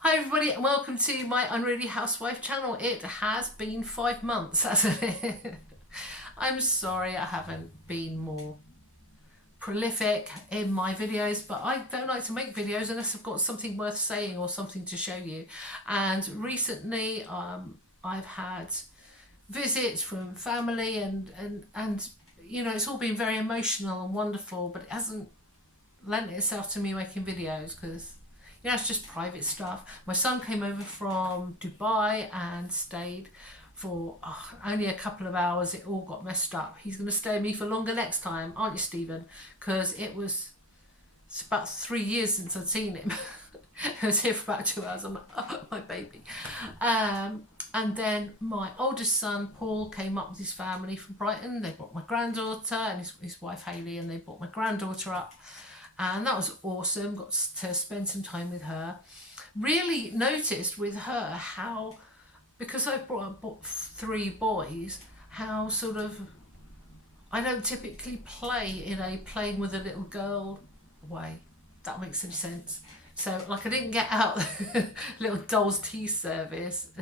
Hi everybody and welcome to my Unruly Housewife channel. It has been 5 months, hasn't it? I'm sorry I haven't been more prolific in my videos, but I don't like to make videos unless I've got something worth saying or something to show you. And recently I've had visits from family and you know, it's all been very emotional and wonderful, but it hasn't lent itself to me making videos because you know, it's just private stuff. My son came over from Dubai and stayed for only a couple of hours. It all got messed up. He's going to stay with me for longer next time, aren't you, Stephen? Because it's about 3 years since I'd seen him. I was here for about 2 hours. I'm like, oh, my baby. And then my oldest son, Paul, came up with his family from Brighton. They brought my granddaughter and his wife, Haley, and they brought my granddaughter up. And that was awesome, got to spend some time with her. Really noticed with her how, because I've brought up 3 boys, how sort of, I don't typically play in a playing with a little girl way. If that makes any sense. So like I didn't get out little doll's tea service.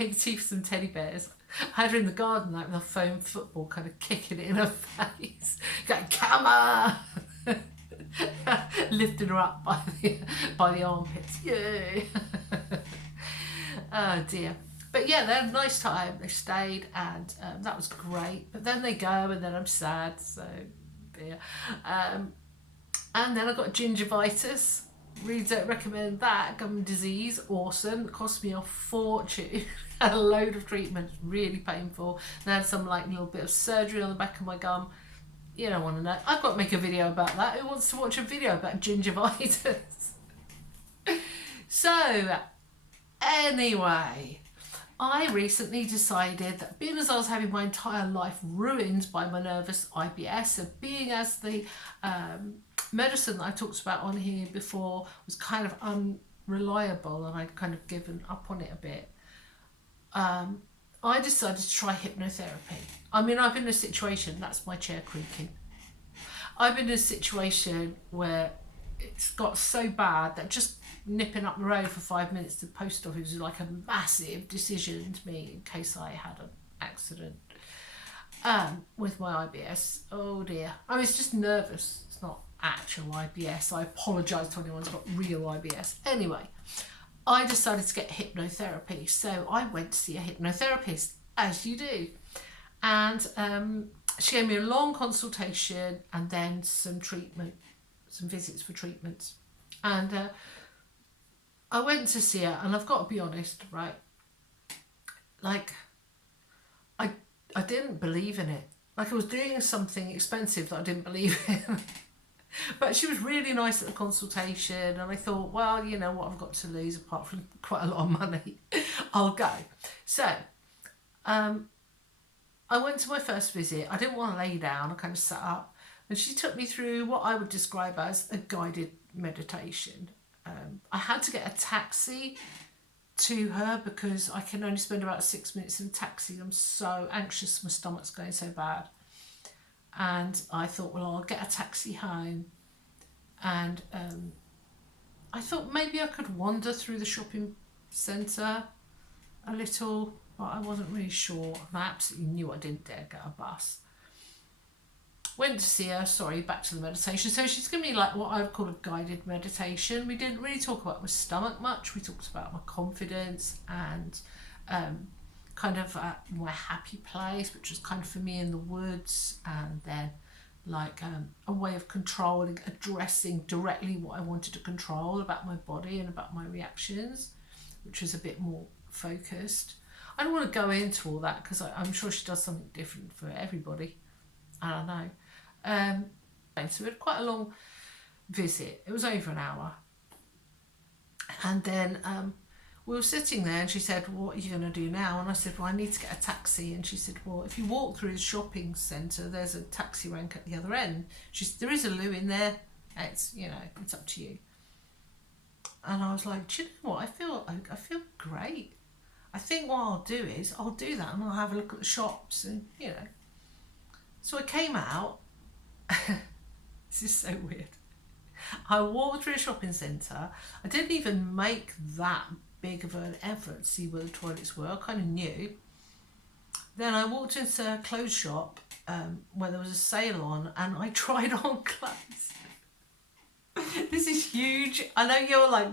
Make tea for some teddy bears. I had her in the garden like with a foam football, kind of kicking it in her face, going, come on! Lifting her up by the armpits. Yay! Oh dear. But yeah, they had a nice time. They stayed and that was great. But then they go and then I'm sad, so dear. And then I got gingivitis. Really don't recommend that. Gum disease, awesome. It cost me a fortune. Had a load of treatment, really painful. And I had some like little bit of surgery on the back of my gum. You don't want to know. I've got to make a video about that. Who wants to watch a video about gingivitis? So, anyway, I recently decided that being as I was having my entire life ruined by my nervous IBS, and being as the medicine that I talked about on here before was kind of unreliable and I'd kind of given up on it a bit, I decided to try hypnotherapy. I mean, I've been in a situation, that's my chair creaking. I've been in a situation where it's got so bad that just nipping up the road for 5 minutes to the post office was like a massive decision to me in case I had an accident with my IBS. Oh dear. I was just nervous. It's not actual IBS. I apologise to anyone who's got real IBS. Anyway, I decided to get hypnotherapy. So I went to see a hypnotherapist, as you do. And she gave me a long consultation and then some treatment, some visits for treatments. And I went to see her, and I've got to be honest, right? Like, I didn't believe in it. Like I was doing something expensive that I didn't believe in. But she was really nice at the consultation, and I thought, well, you know what I've got to lose apart from quite a lot of money. I'll go. So, I went to my first visit. I didn't want to lay down. I kind of sat up, and she took me through what I would describe as a guided meditation. I had to get a taxi to her because I can only spend about 6 minutes in a taxi. I'm so anxious, my stomach's going so bad. And I thought, well, I'll get a taxi home. And I thought maybe I could wander through the shopping centre a little, but I wasn't really sure. And I absolutely knew I didn't dare get a bus. Went to see her, sorry, back to the meditation. So she's given me like what I would call a guided meditation. We didn't really talk about my stomach much. We talked about my confidence and kind of my happy place, which was kind of for me in the woods, and then like a way of controlling, addressing directly what I wanted to control about my body and about my reactions, which was a bit more focused. I don't want to go into all that because I'm sure she does something different for everybody. I don't know. So we had quite a long visit. It was over an hour. And then we were sitting there and she said, what are you going to do now? And I said, well, I need to get a taxi. And she said, well, if you walk through the shopping centre, there's a taxi rank at the other end. She said, there is a loo in there. It's, you know, it's up to you. And I was like, do you know what? I feel great. I think what I'll do is I'll do that and I'll have a look at the shops and, you know. So I came out. This is so weird. I walked through a shopping centre. I didn't even make that big of an effort to see where the toilets were. I kind of knew. Then I walked into a clothes shop where there was a sale on, and I tried on clothes. This is huge. I know you're like,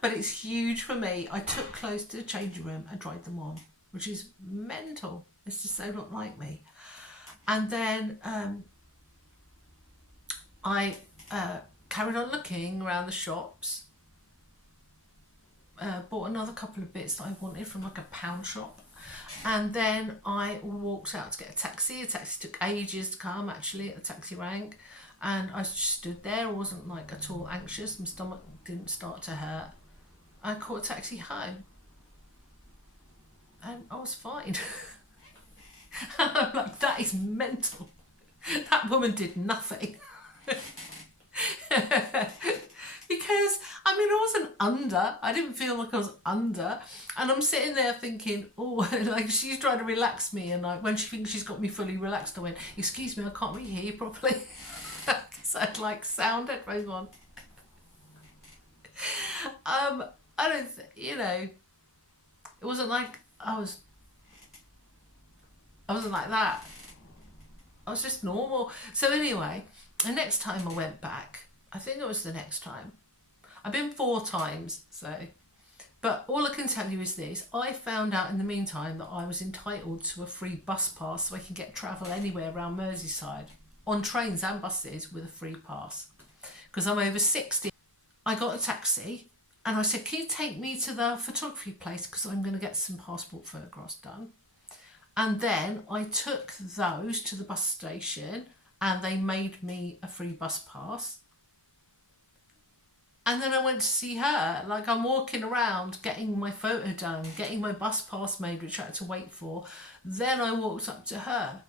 but it's huge for me. I took clothes to the changing room and tried them on, which is mental. It's just so not like me. And then I carried on looking around the shops. Bought another couple of bits that I wanted from like a pound shop. And then I walked out to get a taxi. The taxi took ages to come, actually, at the taxi rank. And I just stood there. I wasn't like at all anxious. My stomach didn't start to hurt. I caught a taxi home. And I was fine. And I'm like, that is mental. That woman did nothing. Because, I mean, I wasn't under. I didn't feel like I was under. And I'm sitting there thinking, oh, like she's trying to relax me. And like when she thinks she's got me fully relaxed, I went, excuse me, I can't really hear you properly. Because I had like sound headphones on. I don't, you know, it wasn't like I wasn't like that. I was just normal. So anyway, the next time I went back, I think it was the next time. I've been 4 times, so. But all I can tell you is this. I found out in the meantime that I was entitled to a free bus pass so I can get travel anywhere around Merseyside on trains and buses with a free pass. Because I'm over 60. I got a taxi and I said, can you take me to the photography place because I'm going to get some passport photographs done. And then I took those to the bus station and they made me a free bus pass. And then I went to see her. Like I'm walking around getting my photo done, getting my bus pass made, which I had to wait for. Then I walked up to her.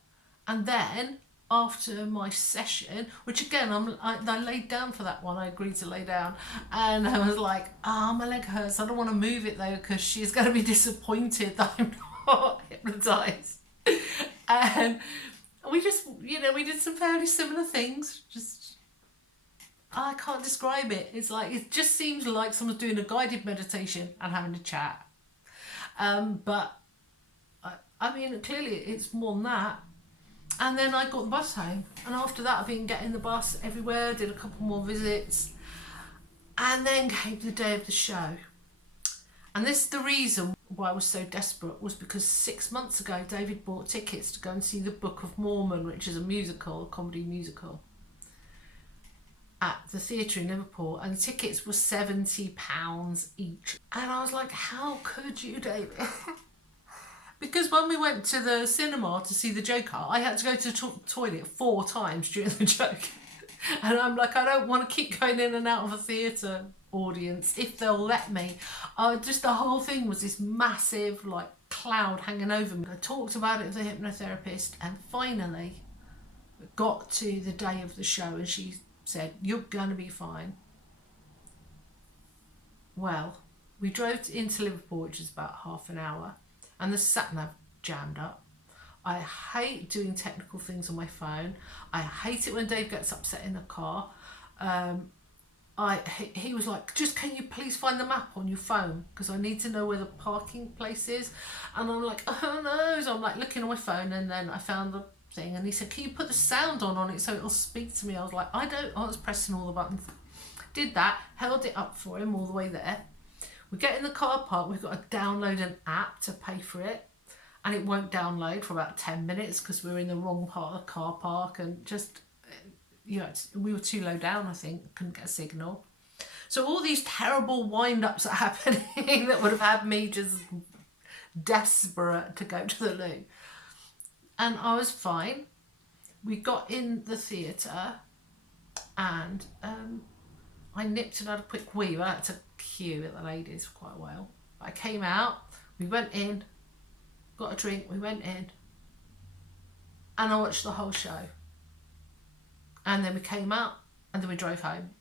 And then after my session, which again, I laid down for that one. I agreed to lay down. And I was like, my leg hurts. I don't want to move it though because she's going to be disappointed that I'm not hypnotised. And we just, you know, we did some fairly similar things. I can't describe it. It's like, it just seems like someone's doing a guided meditation and having a chat. But I mean, clearly it's more than that. And then I got the bus home. And after that, I've been getting the bus everywhere, did a couple more visits. And then came the day of the show. And this is the reason why I was so desperate, was because 6 months ago, David bought tickets to go and see the Book of Mormon, which is a musical, a comedy musical, at the theatre in Liverpool, and the tickets were £70 each. And I was like, how could you, David? Because when we went to the cinema to see the Joker, I had to go to the toilet 4 times during the joke. And I'm like, I don't want to keep going in and out of a theatre audience if they'll let me. Just the whole thing was this massive like cloud hanging over me. I talked about it with the hypnotherapist and finally got to the day of the show and she said, you're going to be fine. Well, we drove into Liverpool, which is about half an hour, and the sat-nav jammed up. I hate doing technical things on my phone. I hate it when Dave gets upset in the car. He was like, just can you please find the map on your phone? Because I need to know where the parking place is. And I'm like, oh no. So I'm like looking on my phone and then I found the thing and he said, can you put the sound on it so it'll speak to me? I was like, I was pressing all the buttons. Did that, held it up for him all the way there. We get in the car park, we've got to download an app to pay for it. And it won't download for about 10 minutes because we're in the wrong part of the car park and just, you know, we were too low down, I think, couldn't get a signal. So all these terrible wind-ups are happening that would have had me just desperate to go to the loo. And I was fine. We got in the theatre and I nipped and had a quick wee. I had to queue at the ladies for quite a while. I came out, we went in, got a drink, we went in, and I watched the whole show. And then we came out, and then we drove home.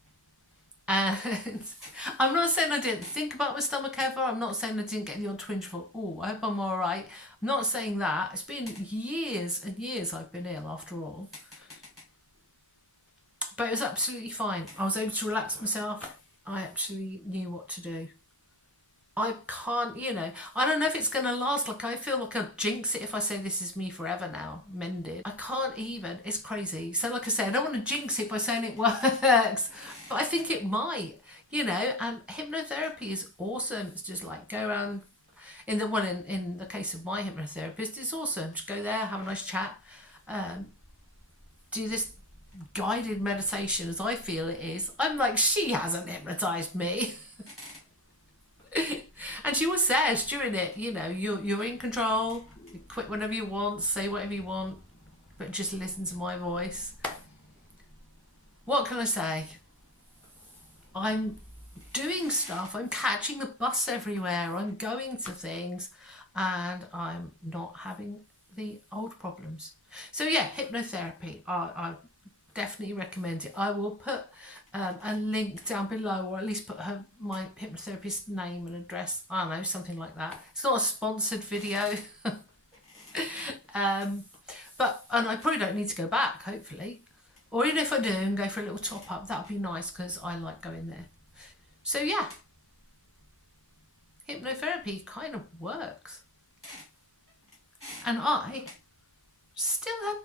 And I'm not saying I didn't think about my stomach ever. I'm not saying I didn't get the odd twinge for, oh, I hope I'm all right. I'm not saying that. It's been years and years I've been ill after all. But it was absolutely fine. I was able to relax myself. I actually knew what to do. I can't, I don't know if it's going to last. Like, I feel like I'll jinx it if I say this is me forever now, mended. I can't even. It's crazy. So like I say, I don't want to jinx it by saying it works, but I think it might, and hypnotherapy is awesome. It's just like go around, in the case of my hypnotherapist, it's awesome. Just go there, have a nice chat, do this guided meditation as I feel it is. I'm like, she hasn't hypnotized me. And she always says during it, you're in control, you quit whenever you want, say whatever you want, but just listen to my voice. What can I say? I'm doing stuff, I'm catching the bus everywhere, I'm going to things, and I'm not having the old problems. So yeah, hypnotherapy, I definitely recommend it. I will put a link down below, or at least put my hypnotherapist's name and address. I don't know, something like that. It's not a sponsored video. And I probably don't need to go back, hopefully. Or even if I do and go for a little top up, that would be nice because I like going there. So yeah, hypnotherapy kind of works. And I still have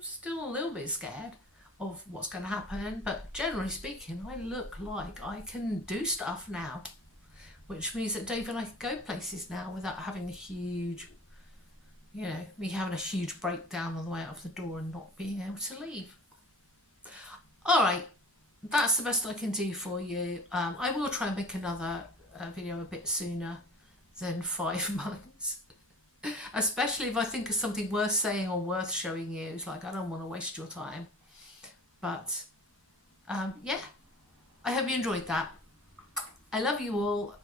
still a little bit scared of what's going to happen, but generally speaking, I look like I can do stuff now, which means that Dave and I can go places now without having a huge, me having a huge breakdown on the way out of the door and not being able to leave. All right, that's the best I can do for you. I will try and make another video a bit sooner than 5 months. Especially if I think of something worth saying or worth showing you. It's like, I don't want to waste your time. But yeah, I hope you enjoyed that. I love you all.